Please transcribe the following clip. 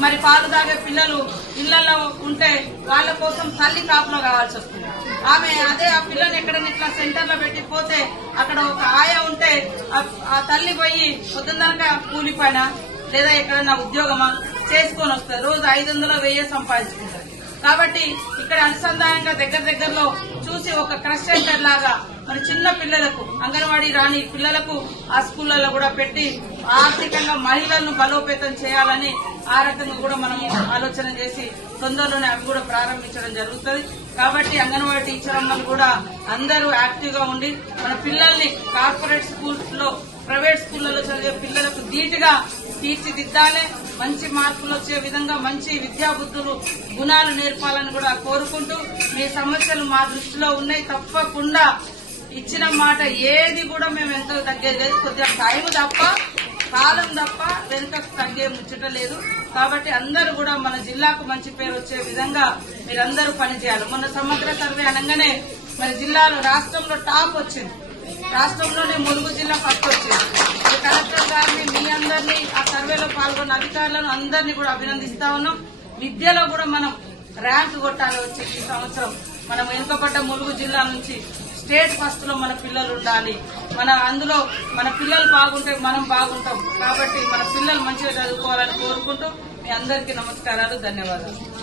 మరి పాలు తాగే పిల్లలు ఇళ్ళలో ఉంటే వాళ్ళ కోసం తల్లి కాపులో కావాల్సి వస్తుంది. ఆమె అదే ఆ పిల్లని ఎక్కడైనా ఇట్లా సెంటర్లో పెట్టి పోతే అక్కడ ఒక ఆయ ఉంటే ఆ- తల్లి పోయి పొద్దున్నరక కూలి పైన లేదా ఎక్కడైనా ఉద్యోగమా చేసుకొని వస్తారు రోజు ఐదు వందల వెయ్యి సంపాదించుకుంటారు కాబట్టి ఇక్కడ అనుసంధానంగా దగ్గర దగ్గరలో చూసి ఒక క్రష్ సెంటర్ లాగా మరి చిన్న పిల్లలకు అంగన్వాడీ రాని పిల్లలకు ఆ స్కూళ్ళలో కూడా పెట్టి ఆర్థికంగా మహిళలను బలోపేతం చేయాలని ఆ రకంగా కూడా మనం ఆలోచన చేసి తొందరలోనే అవి కూడా ప్రారంభించడం జరుగుతుంది. కాబట్టి అంగన్వాడీ టీచర్ అమ్మలు కూడా అందరూ యాక్టివ్గా ఉండి మన పిల్లల్ని కార్పొరేట్ స్కూల్స్లో ప్రైవేట్ స్కూళ్ళలో చదివే పిల్లలకు ధీటుగా తీర్చిదిద్దాలి. మంచి మార్కులు వచ్చే విధంగా మంచి విద్యాబుద్ధులు గుణాలు నేర్పాలని కూడా కోరుకుంటూ మీ సమస్యలు మా దృష్టిలో ఉన్నాయి తప్పకుండా ఇచ్చిన మాట ఏది కూడా మేము ఎంతో తగ్గేది లేదు. కొద్దిగా టైం తప్ప కాలం తప్ప వెనుక తగ్గే ముచ్చట లేదు. కాబట్టి అందరూ కూడా మన జిల్లాకు మంచి పేరు వచ్చే విధంగా మీరందరూ పనిచేయాలి మొన్న సమగ్ర సర్వే అనగానే మన జిల్లాలో రాష్ట్రంలో టాప్ వచ్చింది. రాష్ట్రంలోనే ములుగు జిల్లా ఫస్ట్ వచ్చింది. ఈ కలెక్టర్ గారిని మీ అందరినీ ఆ సర్వేలో పాల్గొన్న అధికారులను అందరినీ కూడా అభినందిస్తా ఉన్నాం. విద్యలో కూడా మనం ర్యాంక్ కొట్టాలి వచ్చే ఈ సంవత్సరం. మనం వెనుకబడ్డ ములుగు జిల్లా నుంచి స్టేట్ ఫస్ట్లో మన పిల్లలు ఉండాలి. మన అందులో మన పిల్లలు బాగుంటే మనం బాగుంటాం. కాబట్టి మన పిల్లలు మంచిగా చదువుకోవాలని కోరుకుంటూ మీ అందరికీ నమస్కారాలు ధన్యవాదాలు.